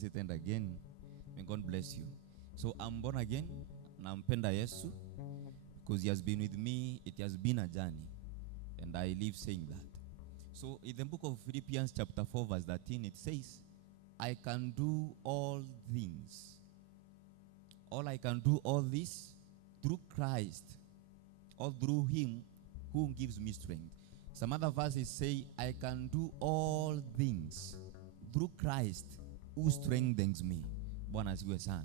It and again, may God bless you. So I'm born again, nampenda Yesu, because he has been with me. It has been a journey, and I live saying that. So in the book of Philippians chapter 4 verse 13, it says, I can do all things. I can do all this through Christ, or through him who gives me strength. Some other verses say, I can do all things through Christ who strengthens me. Bwana asifiwe sana.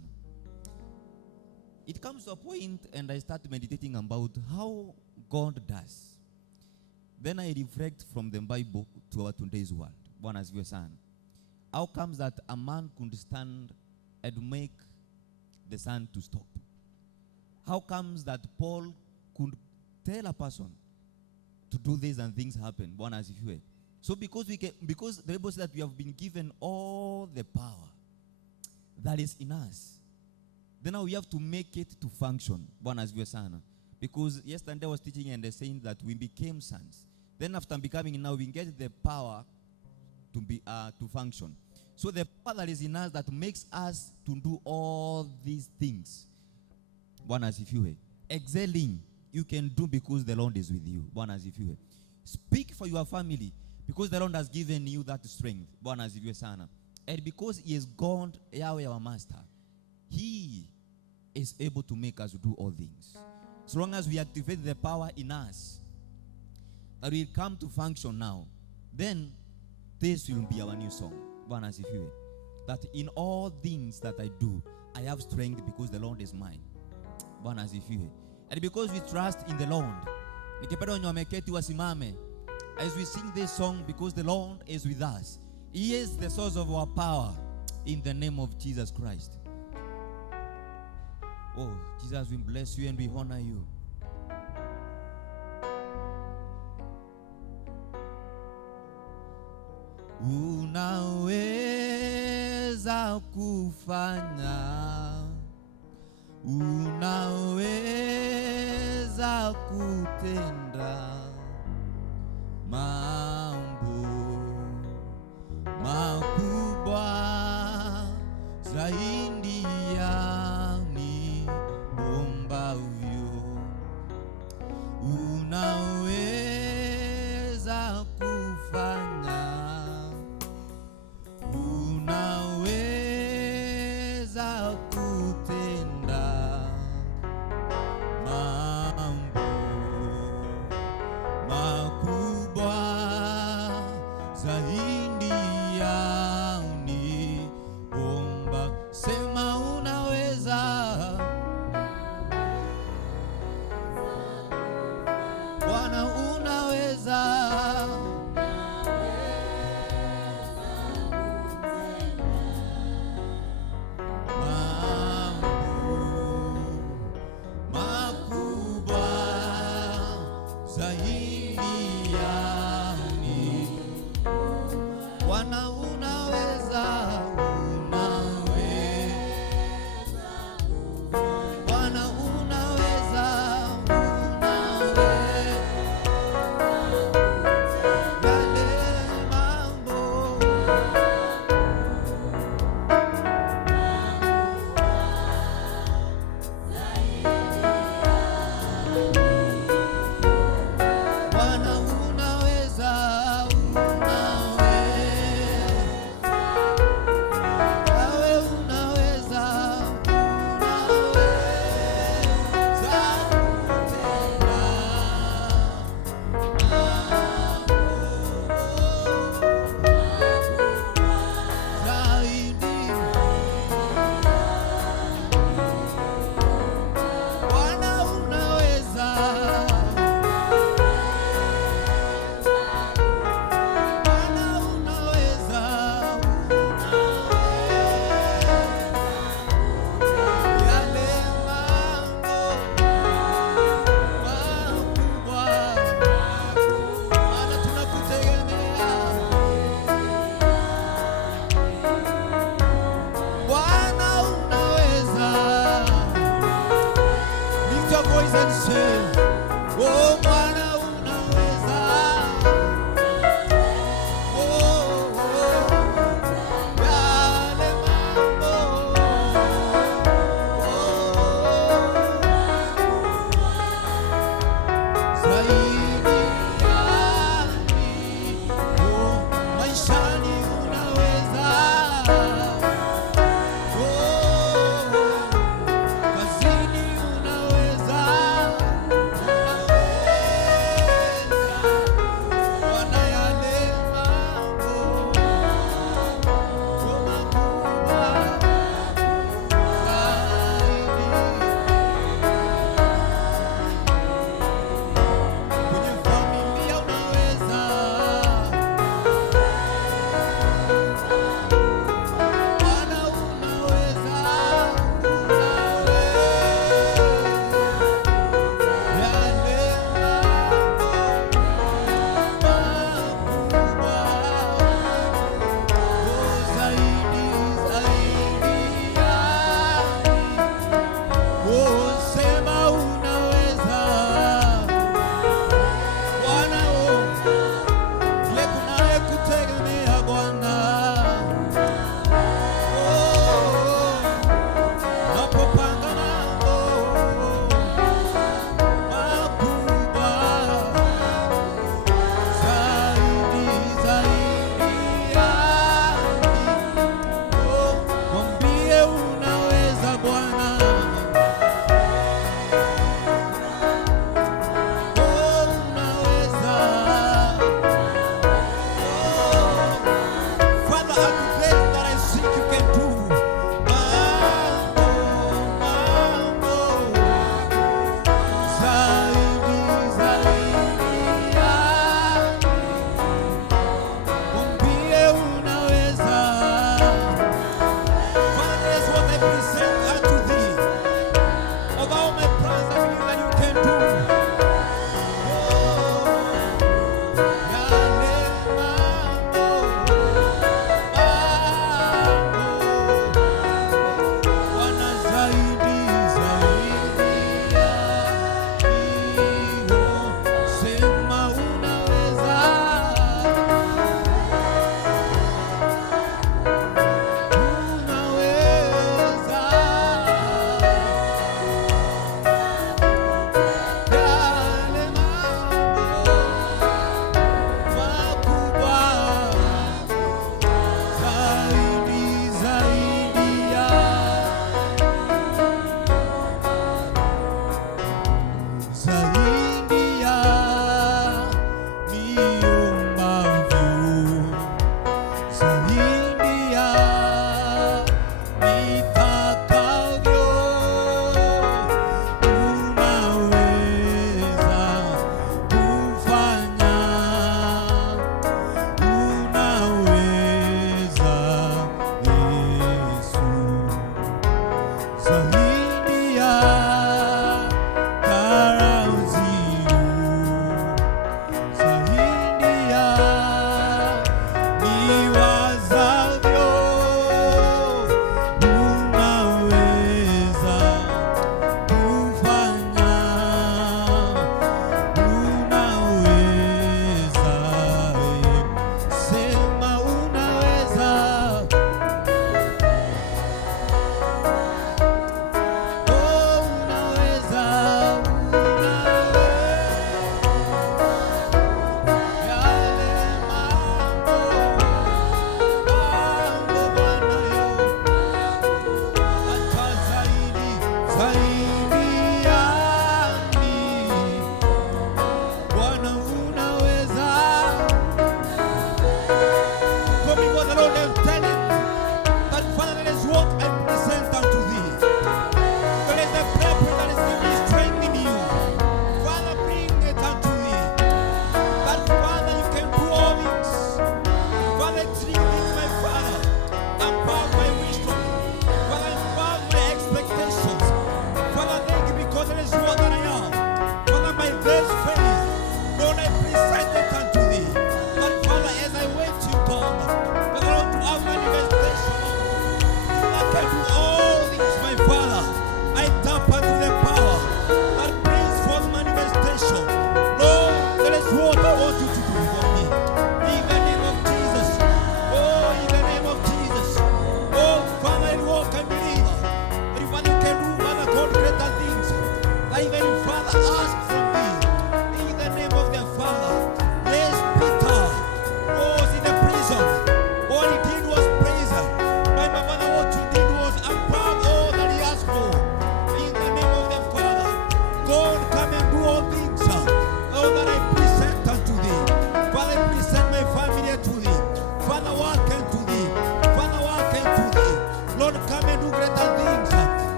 It comes to a point and I start meditating about how God does. Then I reflect from the Bible to our today's world. Bwana asifiwe sana. How comes that a man could stand and make the sun to stop? How comes that Paul could tell a person to do this and things happen? Bwana asifiwe. So because the Bible says that we have been given all the power that is in us, then now we have to make it to function. Bwana asifiwe sana. Because yesterday I was teaching and they're saying that we became sons. Then after becoming, now we get the power to function. So the power that is in us that makes us to do all these things. Bwana asifiwe. Excelling, you can do because the Lord is with you. Bwana asifiwe. Speak for your family because the Lord has given you that strength. Bwana asifiwe sana. And because he is God, Yahweh our master, he is able to make us do all things. As long as we activate the power in us that will come to function now, then this will be our new song. Bwana asifiwe. That in all things that I do, I have strength because the Lord is mine. Bwana asifiwe. And because we trust in the Lord, nikipenda wenye wameketi wasimame as we sing this song, because the Lord is with us. He is the source of our power, in the name of Jesus Christ. Oh, Jesus, we bless you and we honor you. Unaweza kufanya, unaweza kutenda mambo makubwa zaidi ya niombavyo. Unaweza kufanya, unaweza kutenda mambo makubwa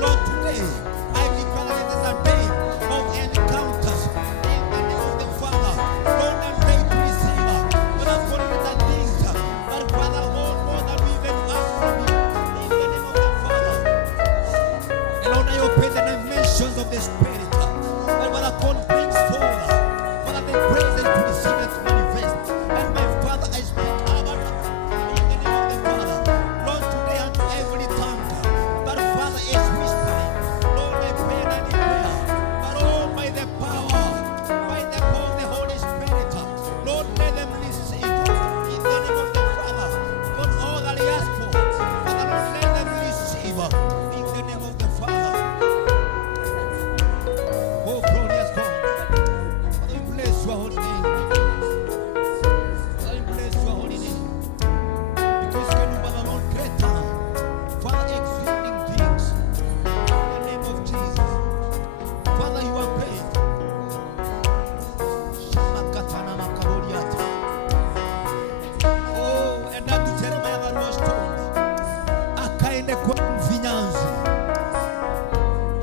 Lord, I open the dimensions of the Spirit. That what God brings forward. Father, the grace to receive it to manifest. And my Father, I speak about in the name of the Father. Lord, today unto every tongue. But Father is whispering. Lord, I pray and I declare. But oh, by the power, by the power of the Holy Spirit. Lord, let them receive. In the name of the Father. God, all that He has for. Father, Lord, let them receive. In the name of the Father. Oh, glorious God. Father, we bless your holy name. Father, we bless your holy name. Because you can do, Father, Lord, greater. Father, exceeding things. In the name of Jesus. Father, you are great. Shamakatana makaboriata. Oh, and that to Jeremiah that was told. Akaende kwa mfinyanzi.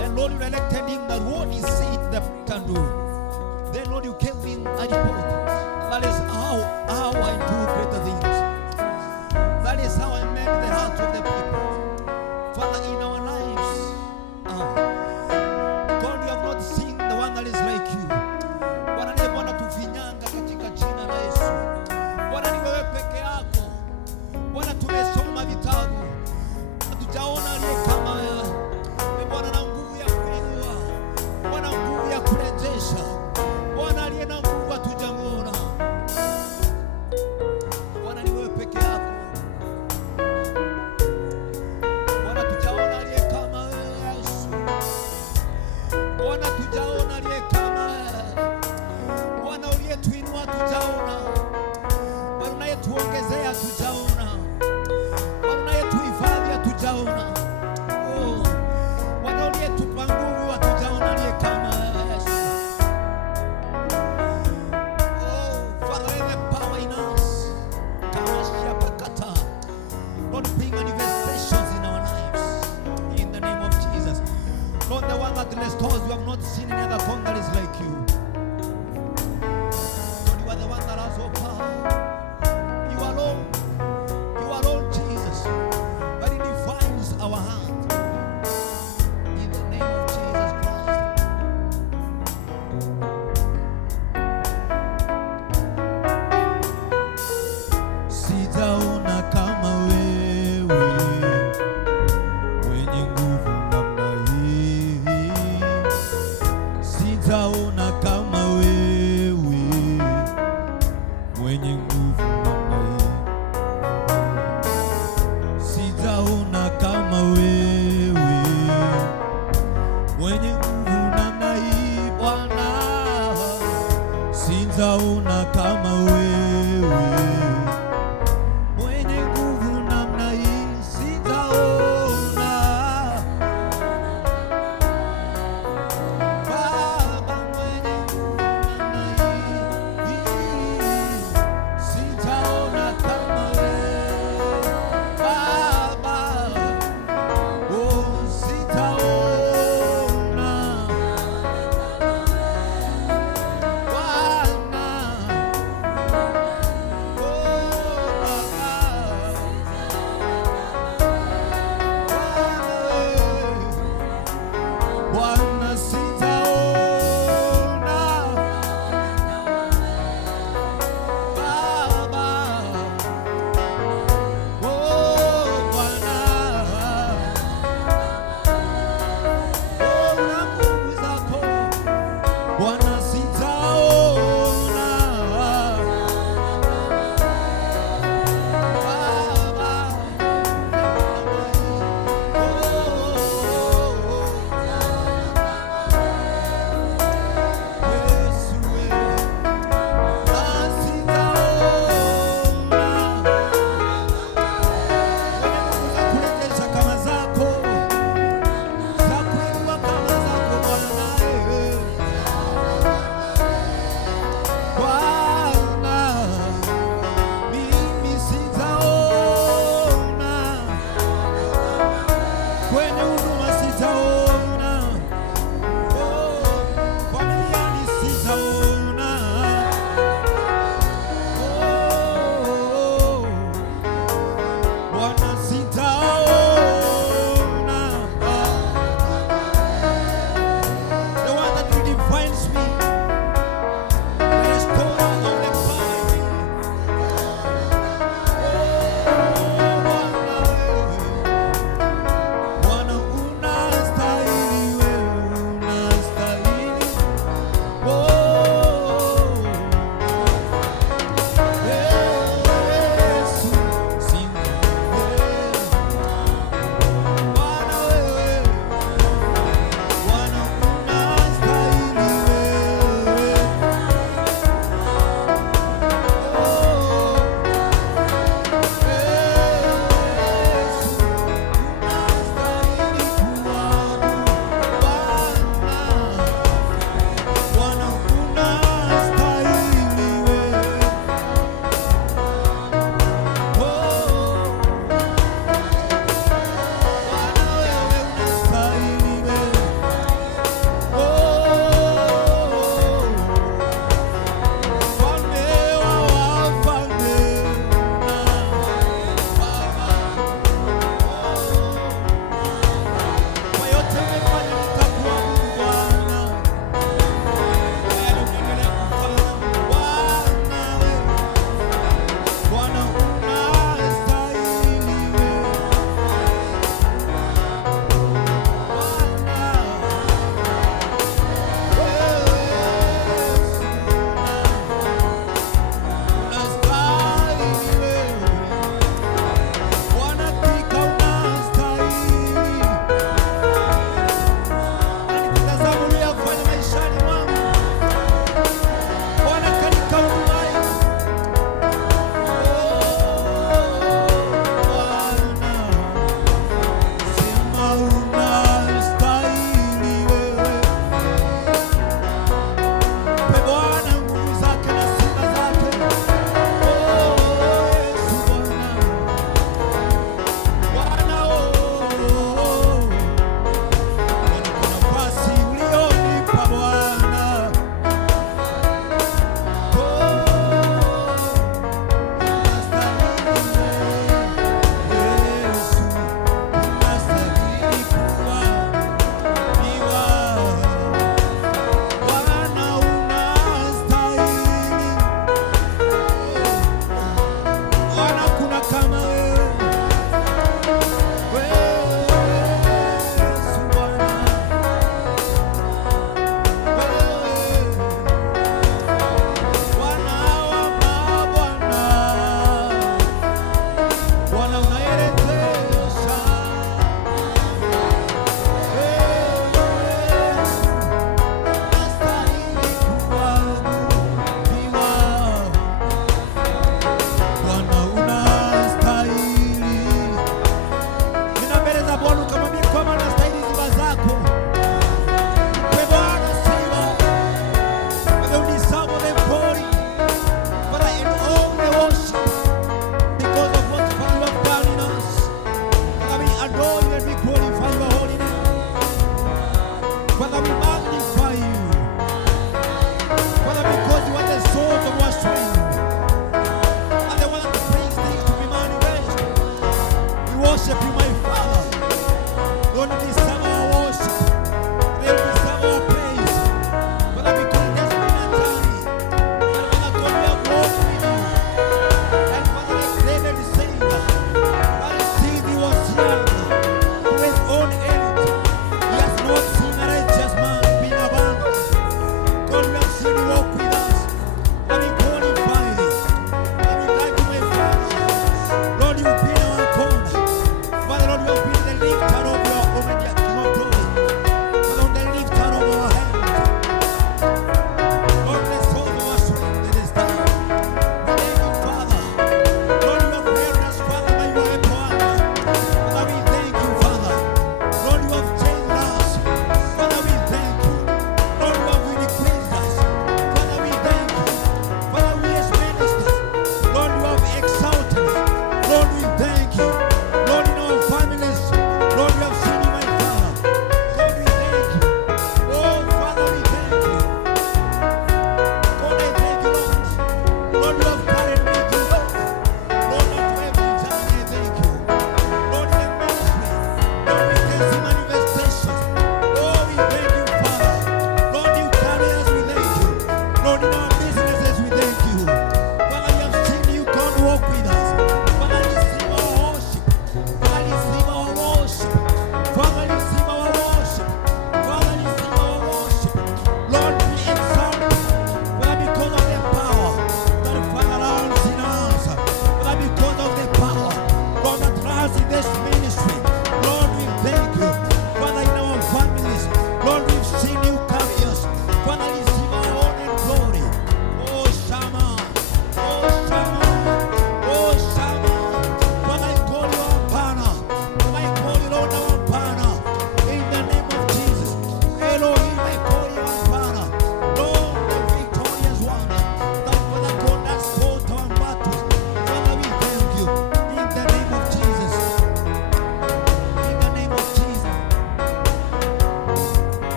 And Lord, you elected him that what he said that can do. Then Lord, you gave him a report. That is how I do greater things. That is how I mend the hearts of the people. Father, in our lives, God, we have not seen the one that is like you. Bwana ni Bwana tufinyanga katika jina la Yesu. Bwana ni wewe peke yako. Bwana tumesoma vitabu. Hatujaona aliye kama wewe. Bwana na nguvu ya kuinua. Bwana nguvu ya kurejesha. Bwana aliye na nguvu hatujamuona. Bwana ni wewe peke yako. Bwana tujaona aliye kama wewe Yesu. Bwana tujaona aliye kama wewe. Bwana uliyetuinua tujaona. Bwana unayetuongezea tujaona. Bwana unayetuhifadhi hatujaona. Oh, Bwana uliyetupa nguvu hatujaona aliye kama Yesu. Oh, Father, let the power in us. Kama Shabakata. Lord, bring manifestations in our lives. In the name of Jesus. Lord, the one that restores, you have not seen any other God that is like you. Lord, you are the one that has all power. You alone, Jesus. But it defines our heart. In the name of Jesus Christ. Sijaona kama wewe mwenye nguvu namna hii.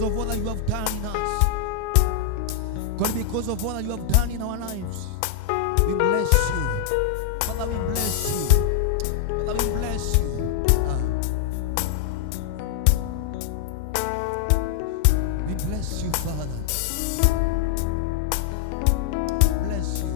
because of all that you have done in us. God, because of all that you have done in our lives, we bless you. Father, we bless you. Father, we bless you. We bless you, Father. Bless you.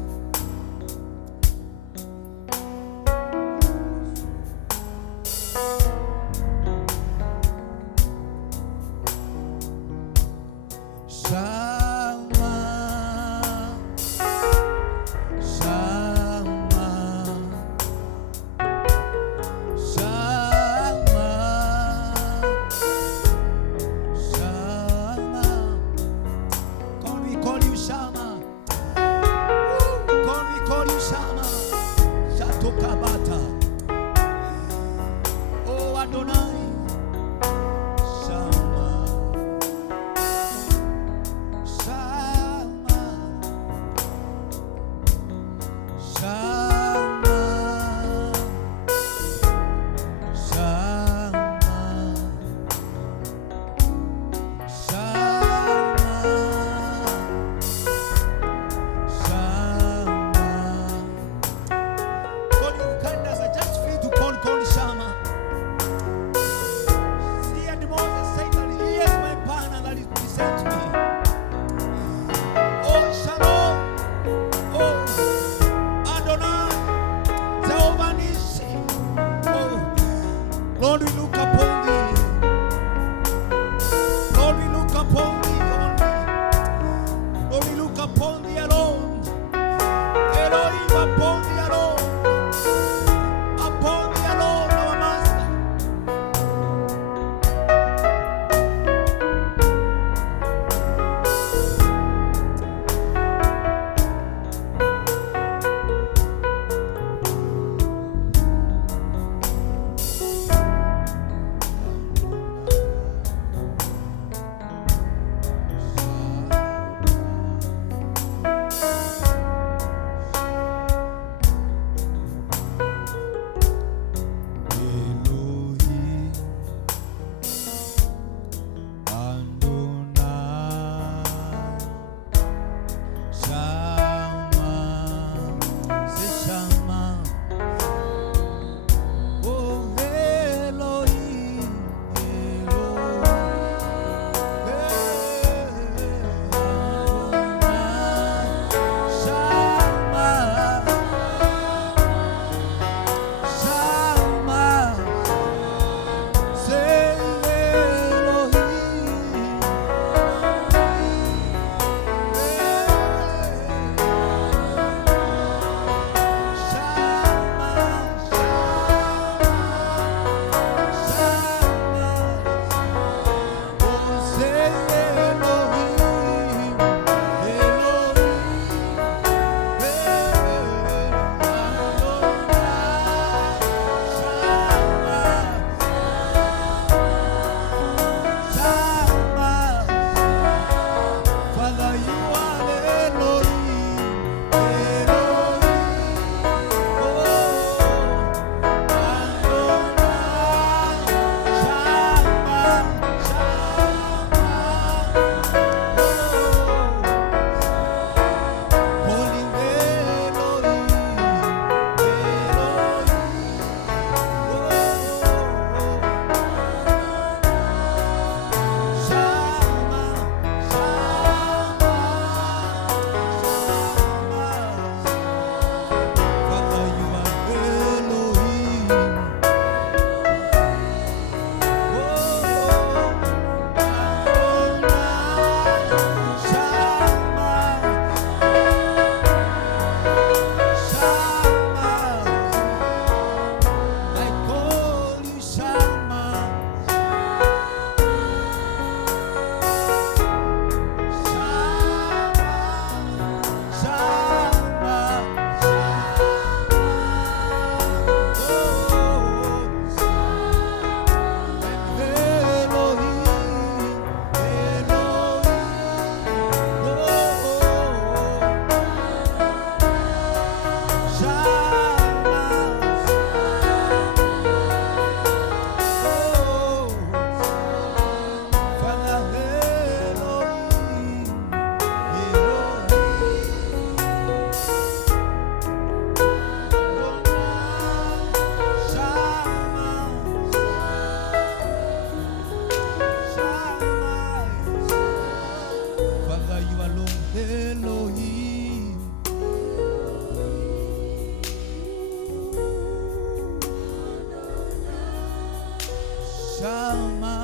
kama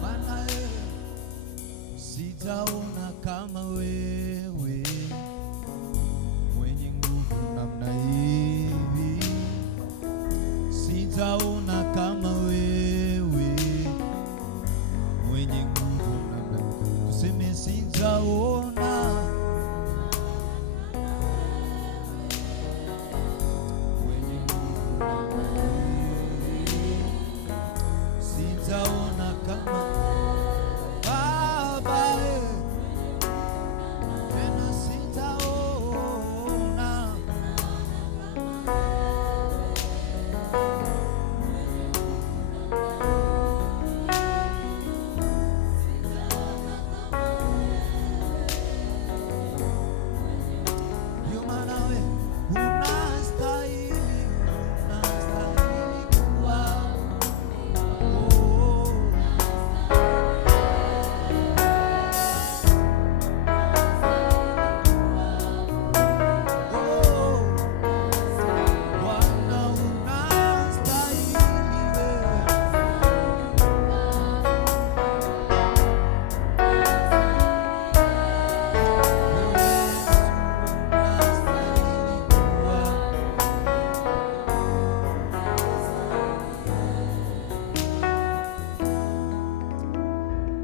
Bwana, sijaona kama wewe mwenye nguvu namna hivi, sijaona kama wewe mwenye nguvu namna hivi. Tuseme sijaona mwenye nguvu namna hivi, sijaona kama Baba, tena sijaona ndio maana wewe unastahili kuwa Bwana, unastahili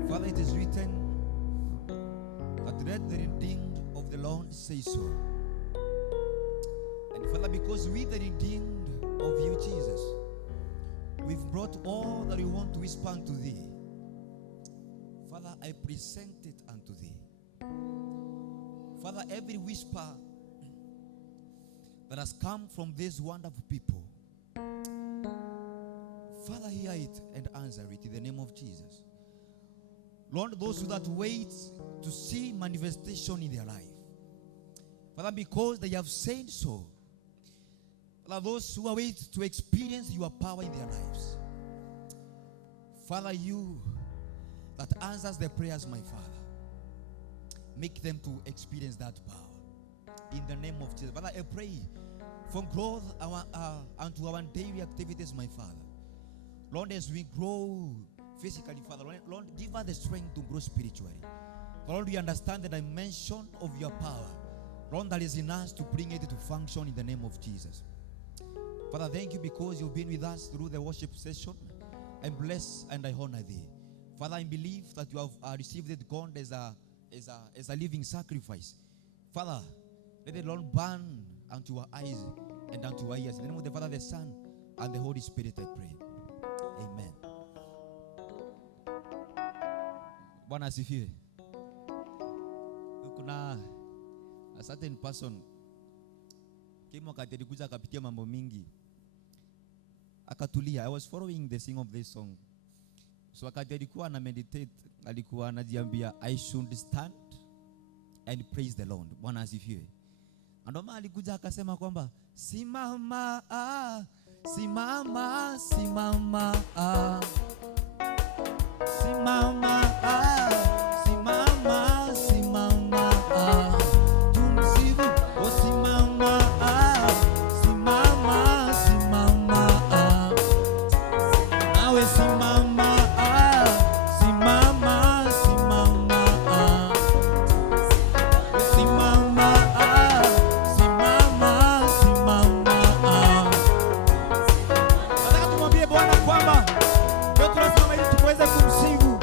Father, it is written that let the redeemed of the Lord say so. And Father, because we the redeemed of you, Jesus, we've brought all that we want to whisper unto thee. Father, I present it unto thee. Father, every whisper that has come from these wonderful people, Father, hear it and answer it in the name of Jesus. Lord, those who that wait to see manifestation in their life, Father, because they have said so, Father, those who are waiting to experience your power in their lives, Father, you that answers their prayers, my Father, make them to experience that power in the name of Jesus. Father, I pray for growth unto our daily activities, my Father. Lord, as we grow physically, Father, Lord, give us the strength to grow spiritually. Lord, we understand the dimension of your power, Lord, that is in us to bring it to function in the name of Jesus. Father, thank you because you've been with us through the worship session. I bless and I honor thee. Father, I believe that you have received it, God, as a living sacrifice. Father, let the Lord burn unto our eyes and unto our ears. In the name of the Father, the Son, and the Holy Spirit, I pray. Amen. Bwana asifiwe. Kuna a certain person came wakati alikuja akapitia mambo mingi akatulia. I was following the sing of this song. So wakati alikuwa ana meditate, alikuwa anajiambia I should stand and praise the Lord. Bwana asifiwe. Ndio alikuja akasema kwamba simama, simama, simama, simama, simama, simama, tumsifu, oh simama, simama, simama, nawe simama, simama, simama, simama, simama, simama. Nataka tumwambie Bwana kwamba leo tunasimama ili tuweze kumsifu.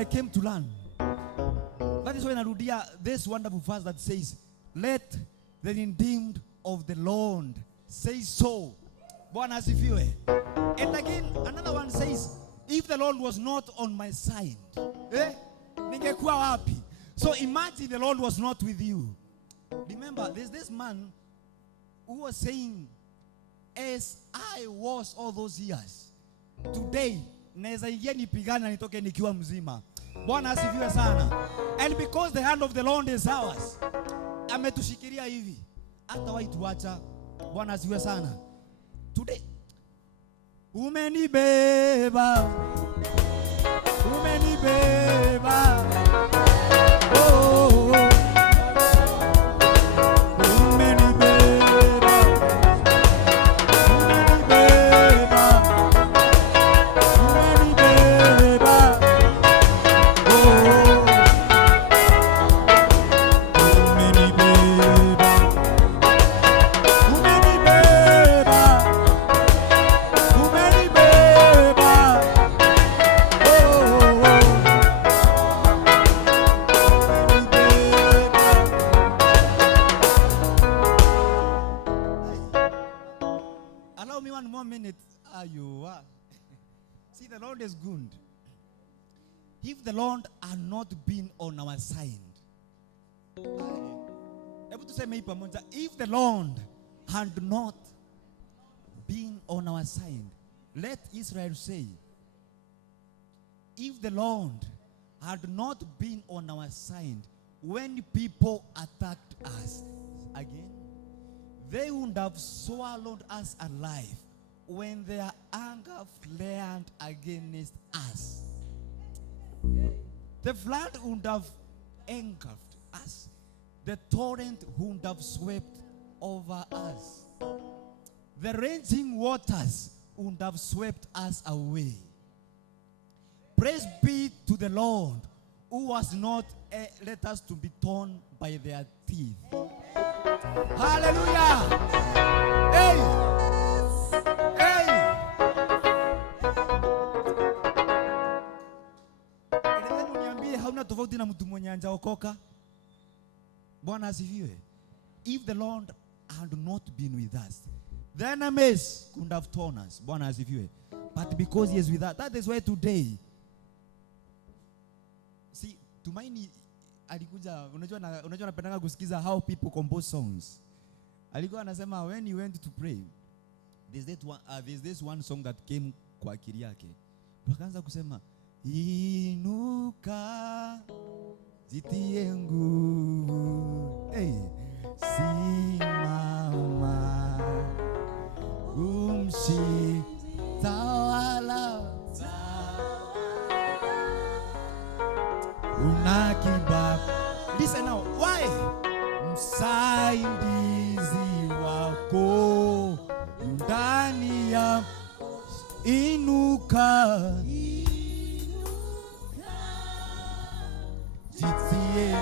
I came to learn. That is why narudia this wonderful verse that says, let the redeemed of the Lord say so. Bwana asifiwe. And again, another one says, if the Lord was not on my side, ningekuwa wapi? So imagine the Lord was not with you. Remember, there's this man who was saying, as I was all those years, today, naweza ingia nipigana nitoke nikiwa mzima. Bwana asifiwe sana. And because the hand of the Lord is ours, ametushikilia hivi, hata waituacha. Bwana asifiwe sana. Today, umenibeba, umenibeba, oh. See, the Lord is good. If the Lord had not been on our side, if the Lord had not been on our side, let Israel say, if the Lord had not been on our side when people attacked us, again, they would have swallowed us alive when their anger flared against us. The flood would have engulfed us. The torrent would have swept over us. The raging waters would have swept us away. Praise be to the Lord, who was not let us to be torn by their teeth. Hallelujah! Hey! Tofauti na mtu mwenye hajaokoka. Bwana asifiwe. If the Lord had not been with us, the enemies could have torn us. Bwana asifiwe. But because he is with us, that is why today, see, Tumaini alikuja, unajua napendanga kusikiza how people compose songs. Alikuwa anasema when he went to pray, there's this one song that came kwa akili yake. Wakaanza kusema, inuka jitie nguvu, simama tawala unakiba. Listen now, why? Msaidizi wako ndani ya inuka jitie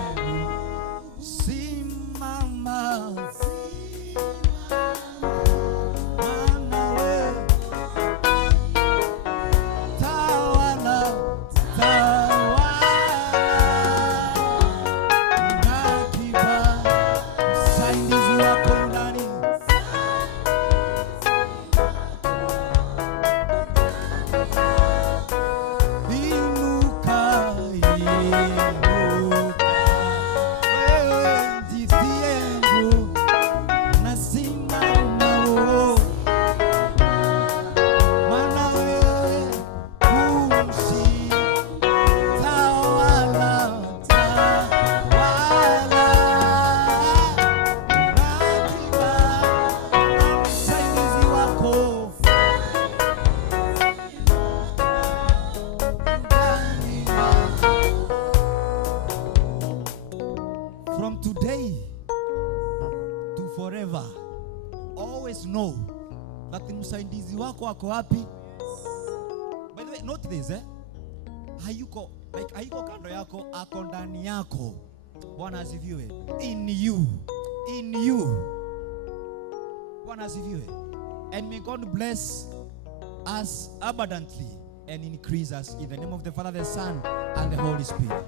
simama manawe tawala nakiba msaidizi wako ndani inuka from today to forever, always know that msaidizi wako wako wapi. By the way, note this, hayuko kando yako, ako ndani yako. Bwana asifiwe. In you. Bwana asifiwe. And may God bless us abundantly and increase us. In the name of the Father, the Son, and the Holy Spirit.